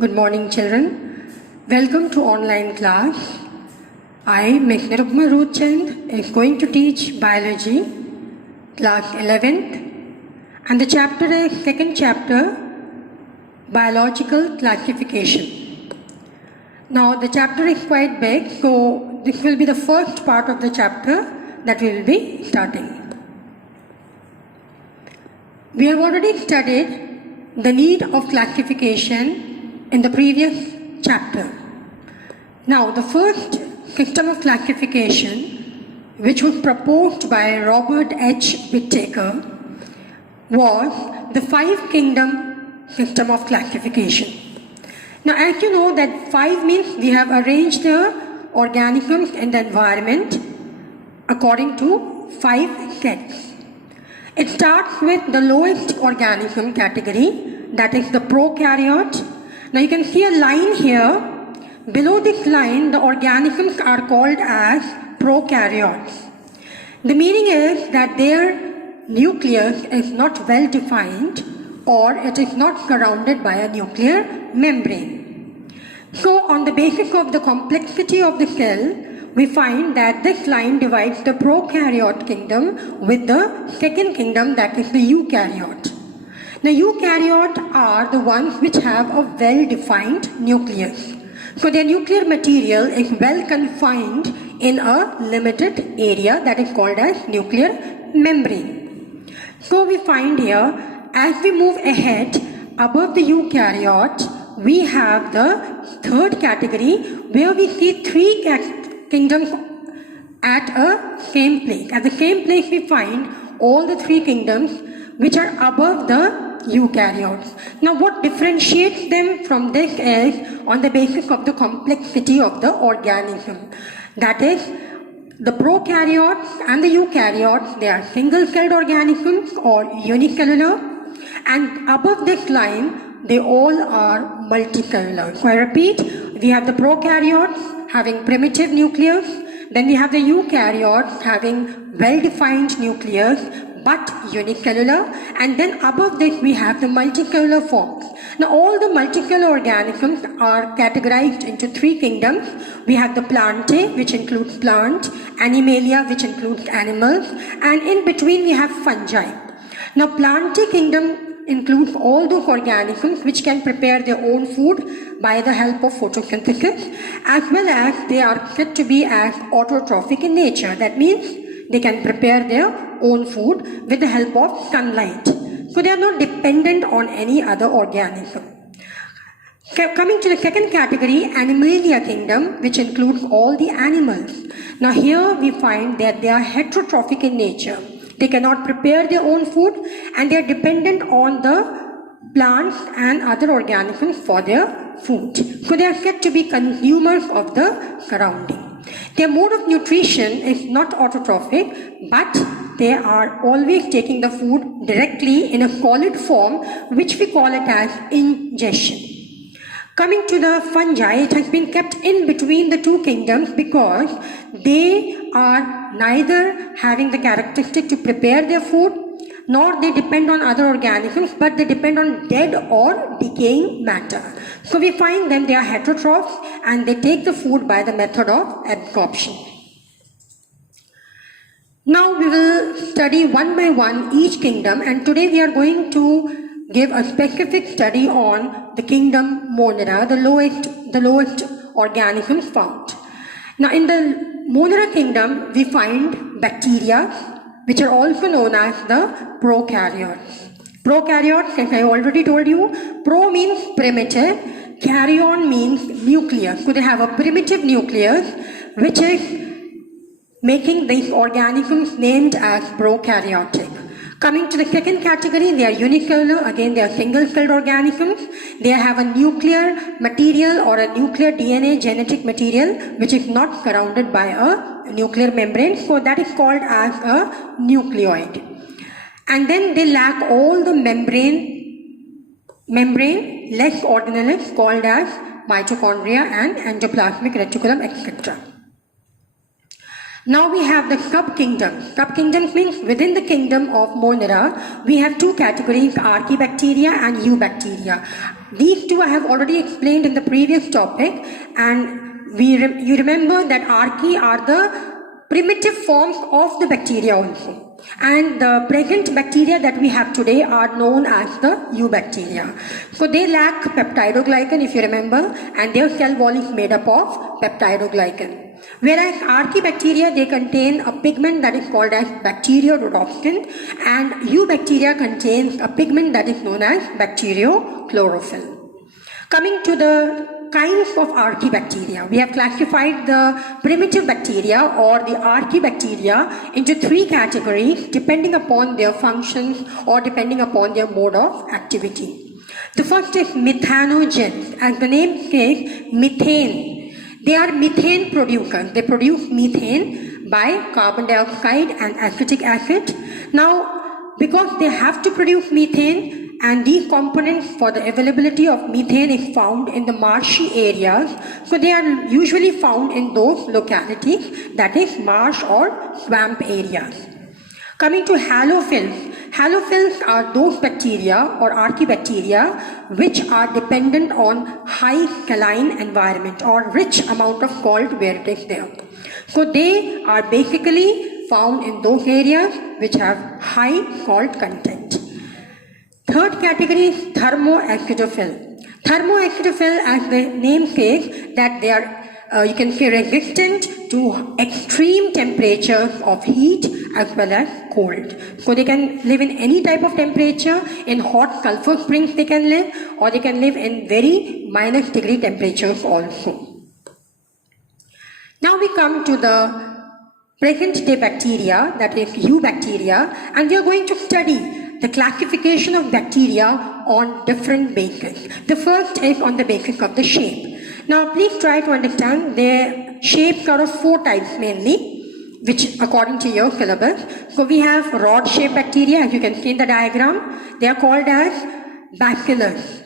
Good morning, children. Welcome to online class. I, Ms. Nirupma Rootchand, is going to teach biology, class 11th, and the chapter is second chapter, biological classification. Now, the chapter is quite big, so this will be the first part of the chapter that we will be starting. We have already studied the need of classification in the previous chapter. Now, the first system of classification, which was proposed by Robert H. Whittaker, was the five-kingdom system of classification. Now, as you know that 5 means we have arranged the organisms in the environment according to 5 sets. It starts with the lowest organism category, that is the prokaryote. Now you can see a line here. Below this line, the organisms are called as prokaryotes. The meaning is that their nucleus is not well defined or it is not surrounded by a nuclear membrane. So on the basis of the complexity of the cell, we find that this line divides the prokaryote kingdom with the second kingdom, that is the eukaryote. Now, eukaryotes are the ones which have a well-defined nucleus. So their nuclear material is well confined in a limited area that is called as nuclear membrane. So we find here, as we move ahead above the eukaryote, we have the third category where we see three kingdoms at a same place. At the same place we find all the three kingdoms which are above the eukaryotes. Now what differentiates them from this is on the basis of the complexity of the organism. That is, the prokaryotes and the eukaryotes, they are single-celled organisms or unicellular, and above this line they all are multicellular. So I repeat, we have the prokaryotes having primitive nucleus, then we have the eukaryotes having well-defined nucleus but unicellular, and then above this we have the multicellular forms. Now all the multicellular organisms are categorized into three kingdoms. We have the plantae, which includes plant, animalia, which includes animals, and in between we have fungi. Now plantae kingdom includes all those organisms which can prepare their own food by the help of photosynthesis, as well as they are said to be as autotrophic in nature. That means they can prepare their own food with the help of sunlight. So they are not dependent on any other organism. Coming to the second category, Animalia kingdom, which includes all the animals. Now here we find that they are heterotrophic in nature. They cannot prepare their own food and they are dependent on the plants and other organisms for their food. So they are said to be consumers of the surrounding. Their mode of nutrition is not autotrophic, but they are always taking the food directly in a solid form, which we call it as ingestion. Coming to the fungi, it has been kept in between the two kingdoms because they are neither having the characteristic to prepare their food, nor they depend on other organisms, but they depend on dead or decaying matter. So we find them, they are heterotrophs and they take the food by the method of absorption. Now we will study one by one each kingdom, and today we are going to give a specific study on the kingdom Monera, the lowest organisms found. Now in the Monera kingdom we find bacteria, which are also known as the prokaryotes. Prokaryotes, as I already told you, pro means primitive, karyon means nucleus. So they have a primitive nucleus which is making these organisms named as prokaryotic. Coming to the second category, they are unicellular. Again, they are single-celled organisms. They have a nuclear material or a nuclear DNA genetic material which is not surrounded by a nuclear membrane. So that is called as a nucleoid. And then they lack all the membrane-less organelles called as mitochondria and endoplasmic reticulum, etc. Now we have the subkingdom. Subkingdom means within the kingdom of Monera, we have two categories, Archaebacteria and Eubacteria. These two I have already explained in the previous topic, and you remember that archaea are the primitive forms of the bacteria also. And the present bacteria that we have today are known as the eubacteria. So they lack peptidoglycan, if you remember, and their cell wall is made up of peptidoglycan. Whereas archaebacteria, they contain a pigment that is called as bacteriorhodopsin, and eubacteria contains a pigment that is known as bacteriochlorophyll. Coming to the kinds of archaebacteria, we have classified the primitive bacteria or the archaebacteria into three categories depending upon their functions or depending upon their mode of activity. The first is methanogens. As the name says, methane. They are methane producers. They produce methane by carbon dioxide and acetic acid. Now, because they have to produce methane, and these components for the availability of methane is found in the marshy areas, so they are usually found in those localities, that is marsh or swamp areas. Coming to halophils. Halophils are those bacteria or archaebacteria which are dependent on high saline environment or rich amount of salt where it is there. So they are basically found in those areas which have high salt content. Third category is thermoacidophile. Thermoacidophile, as the name says, that they are, you can say, resistant to extreme temperatures of heat as well as cold. So they can live in any type of temperature. In hot sulfur springs they can live, or they can live in very minus degree temperatures also. Now we come to the present day bacteria, that is eubacteria, and we are going to study the classification of bacteria on different bases. The first is on the basis of the shape. Now please try to understand their shapes are of four types mainly, which according to your syllabus. So we have rod-shaped bacteria, as you can see in the diagram. They are called as bacillus.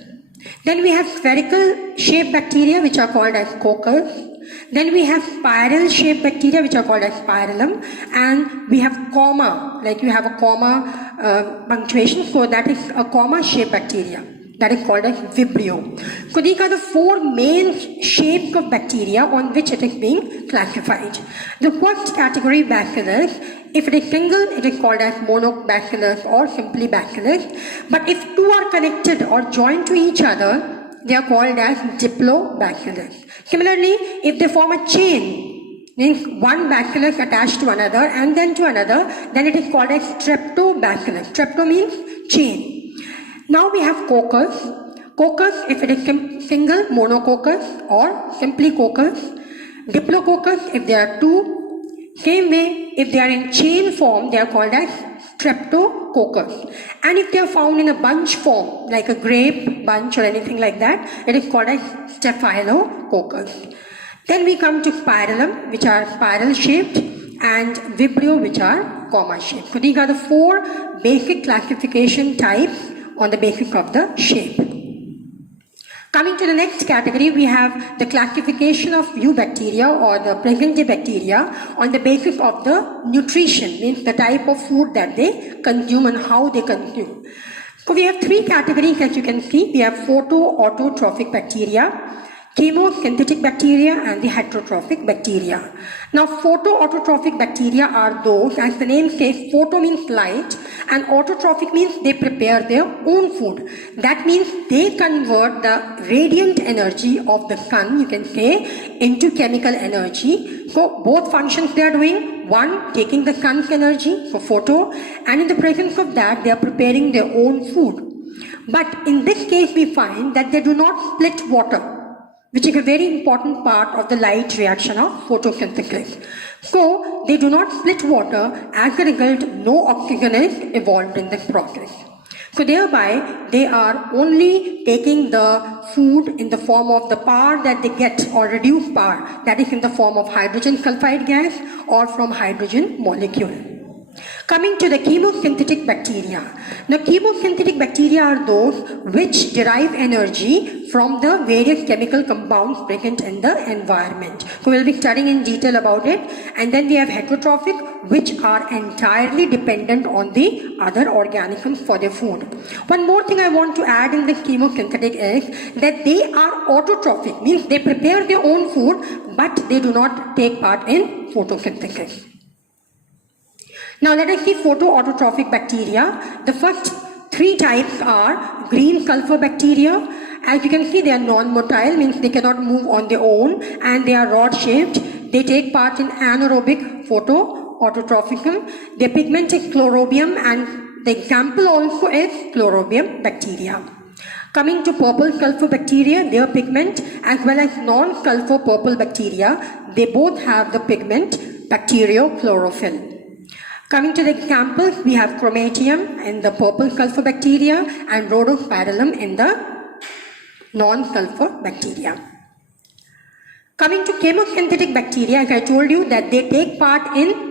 Then we have spherical-shaped bacteria, which are called as coccus. Then we have spiral-shaped bacteria, which are called as spirillum, and we have comma, like you have a comma punctuation, so that is a comma-shaped bacteria, that is called as vibrio. So these are the four main shapes of bacteria on which it is being classified. The first category, bacillus, if it is single, it is called as monobacillus or simply bacillus, but if two are connected or joined to each other, they are called as diplobacillus. Similarly, if they form a chain, means one bacillus attached to another and then to another, then it is called as streptobacillus. Strepto means chain. Now we have coccus. Coccus, if it is single, monococcus or simply coccus. Diplococcus, if there are two. Same way, if they are in chain form, they are called as streptococcus. And if they are found in a bunch form, like a grape bunch or anything like that, it is called as staphylococcus. Then we come to spirillum, which are spiral shaped, and vibrio, which are comma shaped. So these are the four basic classification types on the basis of the shape. Coming to the next category, we have the classification of eubacteria or the present-day bacteria on the basis of the nutrition, means the type of food that they consume and how they consume. So we have three categories, as you can see. We have photoautotrophic bacteria, chemosynthetic bacteria, and the heterotrophic bacteria. Now, photoautotrophic bacteria are those, as the name says, photo means light, and autotrophic means they prepare their own food. That means they convert the radiant energy of the sun, you can say, into chemical energy. So, both functions they are doing. One, taking the sun's energy for photo, and in the presence of that, they are preparing their own food. But in this case, we find that they do not split water, which is a very important part of the light reaction of photosynthesis. So, they do not split water. As a result, no oxygen is evolved in this process. So, thereby, they are only taking the food in the form of the power that they get, or reduced power, that is in the form of hydrogen sulfide gas or from hydrogen molecule. Coming to the chemosynthetic bacteria. Now, chemosynthetic bacteria are those which derive energy from the various chemical compounds present in the environment. So, we will be studying in detail about it. And then we have heterotrophic, which are entirely dependent on the other organisms for their food. One more thing I want to add in the chemosynthetic is that they are autotrophic, means they prepare their own food, but they do not take part in photosynthesis. Now let us see photoautotrophic bacteria. The first three types are green sulfur bacteria. As you can see, they are non-motile, means they cannot move on their own, and they are rod-shaped. They take part in anaerobic photoautotrophism. Their pigment is chlorobium, and the example also is chlorobium bacteria. Coming to purple sulfur bacteria, their pigment as well as non-sulfur purple bacteria, they both have the pigment bacteriochlorophyll. Coming to the examples, we have chromatium in the purple sulfur bacteria and rhodospirillum in the non-sulfur bacteria. Coming to chemosynthetic bacteria, as I told you that they take part in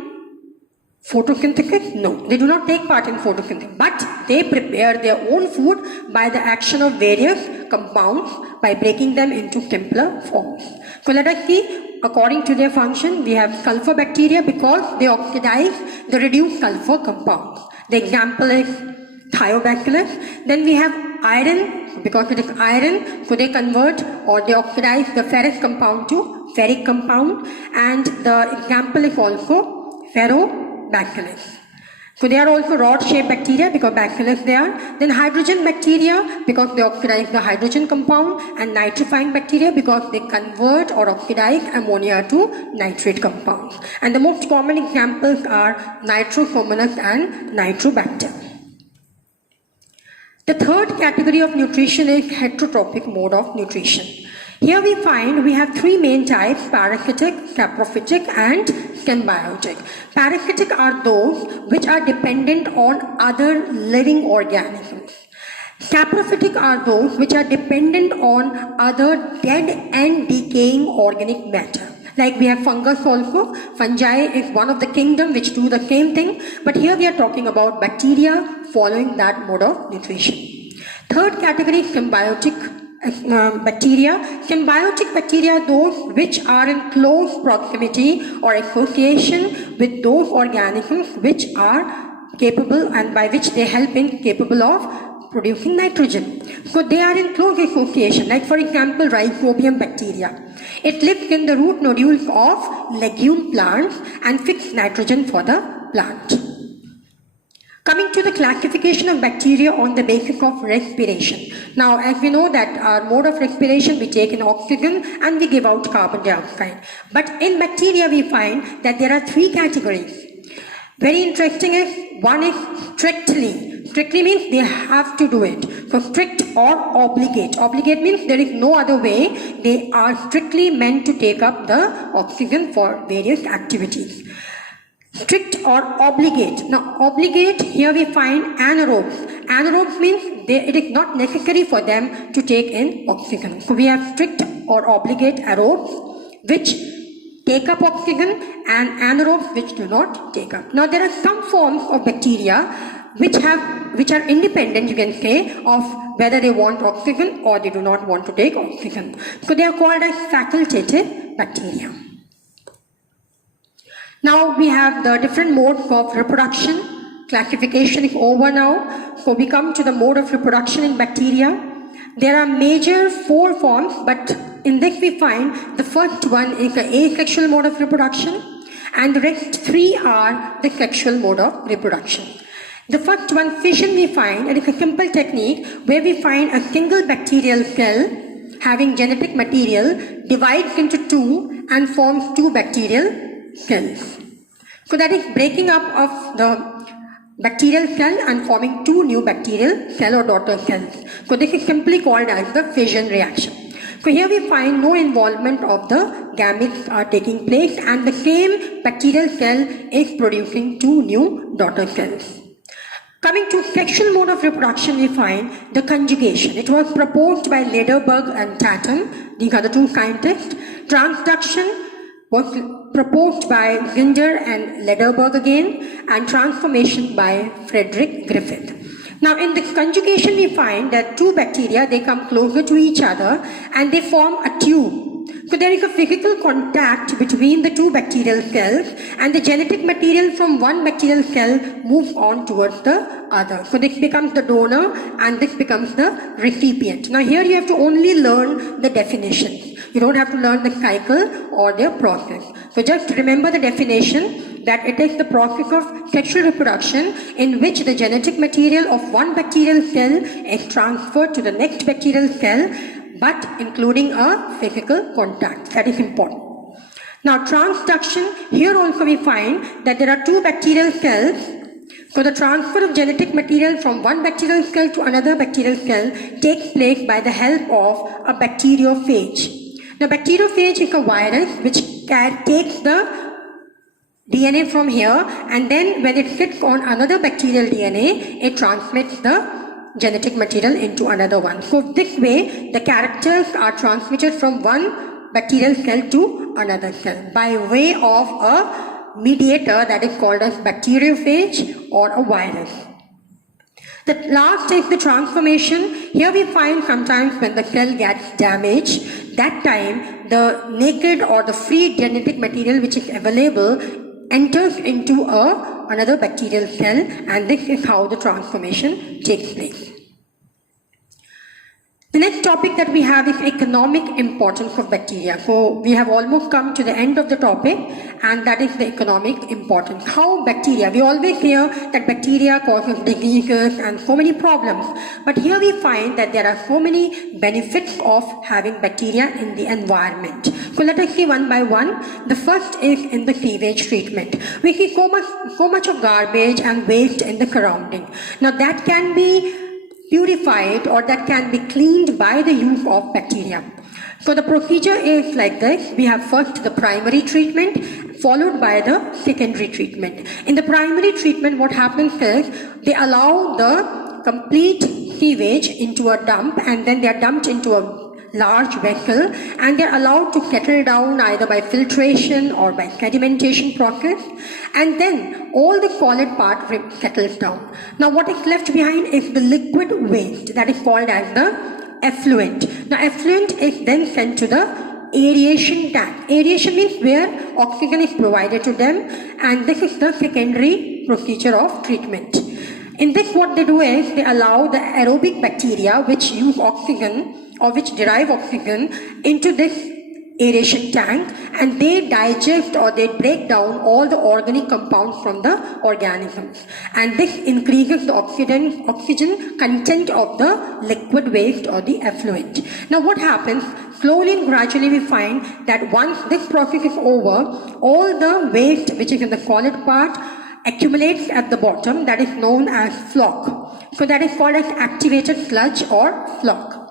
photosynthesis. No, they do not take part in photosynthesis, but they prepare their own food by the action of various compounds by breaking them into simpler forms. So let us see, according to their function, we have sulfur bacteria because they oxidize the reduced sulfur compounds. The example is Thiobacillus. Then we have iron, because it is iron, so they convert or they oxidize the ferrous compound to ferric compound. And the example is also Ferrobacillus. So they are also rod-shaped bacteria because bacillus they are. Then hydrogen bacteria because they oxidize the hydrogen compound, and nitrifying bacteria because they convert or oxidize ammonia to nitrate compounds. And the most common examples are Nitrosomonas and Nitrobacter. The third category of nutrition is heterotrophic mode of nutrition. Here we have three main types: parasitic, saprophytic and symbiotic. Parasitic are those which are dependent on other living organisms. Saprophytic are those which are dependent on other dead and decaying organic matter. Like we have fungus also. Fungi is one of the kingdom which do the same thing, but here we are talking about bacteria following that mode of nutrition. Third category is symbiotic bacteria. Symbiotic bacteria are those which are in close proximity or association with those organisms which are capable and by which they help in capable of producing nitrogen. So they are in close association, like for example Rhizobium bacteria. It lives in the root nodules of legume plants and fixes nitrogen for the plant. Coming to the classification of bacteria on the basis of respiration. Now, as we know that our mode of respiration, we take in oxygen and we give out carbon dioxide. But in bacteria, we find that there are three categories. Very interesting is, one is strictly. Strictly means they have to do it. So strict or obligate. Obligate means there is no other way. They are strictly meant to take up the oxygen for various activities. Strict or obligate. Now, obligate, here we find anaerobes. Anaerobes means it is not necessary for them to take in oxygen. So, we have strict or obligate aerobes which take up oxygen and anaerobes which do not take up. Now, there are some forms of bacteria which are independent, you can say, of whether they want oxygen or they do not want to take oxygen. So, they are called as facultative bacteria. Now we have the different modes of reproduction. Classification is over now. So we come to the mode of reproduction in bacteria. There are major 4 forms, but in this we find the first one is the asexual mode of reproduction and the rest 3 are the sexual mode of reproduction. The first one, fission, we find, and it's a simple technique where we find a single bacterial cell having genetic material divides into 2 and forms 2 bacterial cells. So that is breaking up of the bacterial cell and forming 2 new bacterial cell or daughter cells. So this is simply called as the fission reaction. So here we find no involvement of the gametes are taking place and the same bacterial cell is producing 2 new daughter cells. Coming to sexual mode of reproduction, we find the conjugation. It was proposed by Lederberg and Tatum. These are the 2 scientists. Transduction was proposed by Zinder and Lederberg again, and transformation by Frederick Griffith. Now in the conjugation we find that two bacteria, they come closer to each other and they form a tube. So there is a physical contact between the two bacterial cells, and the genetic material from one bacterial cell moves on towards the other. So this becomes the donor and this becomes the recipient. Now here you have to only learn the definitions. You don't have to learn the cycle or their process. So just remember the definition, that it is the process of sexual reproduction in which the genetic material of one bacterial cell is transferred to the next bacterial cell, but including a physical contact. That is important. Now transduction, here also we find that there are two bacterial cells. So the transfer of genetic material from one bacterial cell to another bacterial cell takes place by the help of a bacteriophage. Now bacteriophage is a virus which takes the DNA from here, and then when it sits on another bacterial DNA, it transmits the genetic material into another one. So this way the characters are transmitted from one bacterial cell to another cell by way of a mediator that is called as bacteriophage or a virus. The last is the transformation. Here we find sometimes when the cell gets damaged, that time the naked or the free genetic material which is available enters into another bacterial cell, and this is how the transformation takes place. The next topic that we have is economic importance of bacteria. So we have almost come to the end of the topic, and that is the economic importance. How bacteria, we always hear that bacteria causes diseases and so many problems, but here we find that there are so many benefits of having bacteria in the environment. So let us see one by one. The first is in the sewage treatment. We see so much of garbage and waste in the surrounding. Now that can be purified or that can be cleaned by the use of bacteria. So the procedure is like this. We have first the primary treatment followed by the secondary treatment. In the primary treatment, what happens is they allow the complete sewage into a dump, and then they are dumped into a large vessel, and they are allowed to settle down either by filtration or by sedimentation process, and then all the solid part settles down. Now what is left behind is the liquid waste that is called as the effluent. Now effluent is then sent to the aeration tank. Aeration means where oxygen is provided to them, and this is the secondary procedure of treatment. In this, what they do is they allow the aerobic bacteria which use oxygen or which derive oxygen into this aeration tank, and they digest or they break down all the organic compounds from the organisms, and this increases the oxygen content of the liquid waste or the effluent. Now what happens? Slowly and gradually we find that once this process is over, all the waste which is in the solid part accumulates at the bottom, that is known as floc. So that is called as activated sludge or floc.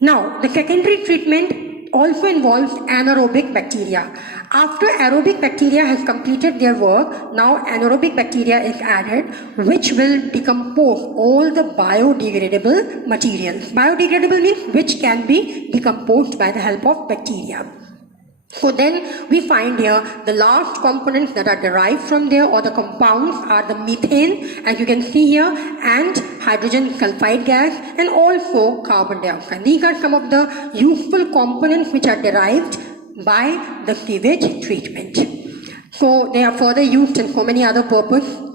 Now the secondary treatment also involves anaerobic bacteria. After aerobic bacteria has completed their work, now anaerobic bacteria is added, which will decompose all the biodegradable materials. Biodegradable means which can be decomposed by the help of bacteria. So then we find here the last components that are derived from there, or the compounds, are the methane, as you can see here, and hydrogen sulfide gas, and also carbon dioxide. These are some of the useful components which are derived by the sewage treatment. So they are further used in so many other purposes.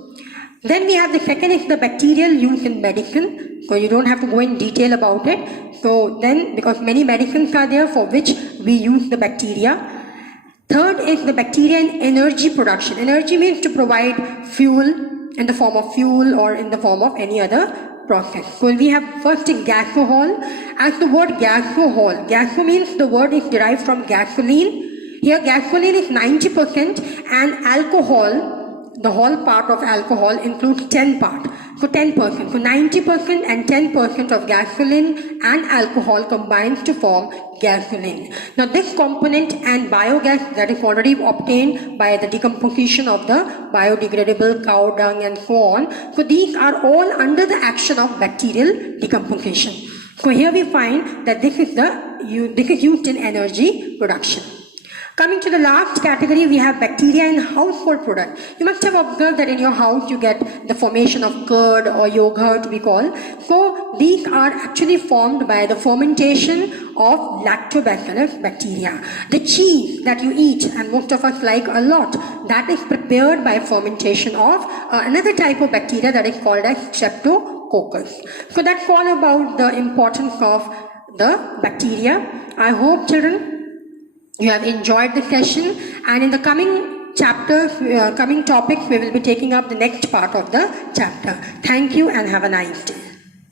Then we have the second is the bacterial use in medicine. So you don't have to go in detail about it. So then, because many medicines are there for which we use the bacteria. Third is the bacteria in energy production. Energy means to provide fuel in the form of fuel or in the form of any other process. So we have first in gasohol. As the word gasohol, gaso means the word is derived from gasoline. Here gasoline is 90% and alcohol, the whole part of alcohol includes 10 parts. So 10%. So 90% and 10% of gasoline and alcohol combines to form gasoline. Now this component and biogas that is already obtained by the decomposition of the biodegradable cow dung and so on. So these are all under the action of bacterial decomposition. So here we find that this is used in energy production. Coming to the last category, we have bacteria in household product. You must have observed that in your house you get the formation of curd or yogurt we call. So these are actually formed by the fermentation of lactobacillus bacteria. The cheese that you eat, and most of us like a lot, that is prepared by fermentation of another type of bacteria that is called as Streptococcus. So that's all about the importance of the bacteria. I hope, children, you have enjoyed the session, and in the coming chapters, coming topics, we will be taking up the next part of the chapter. Thank you and have a nice day.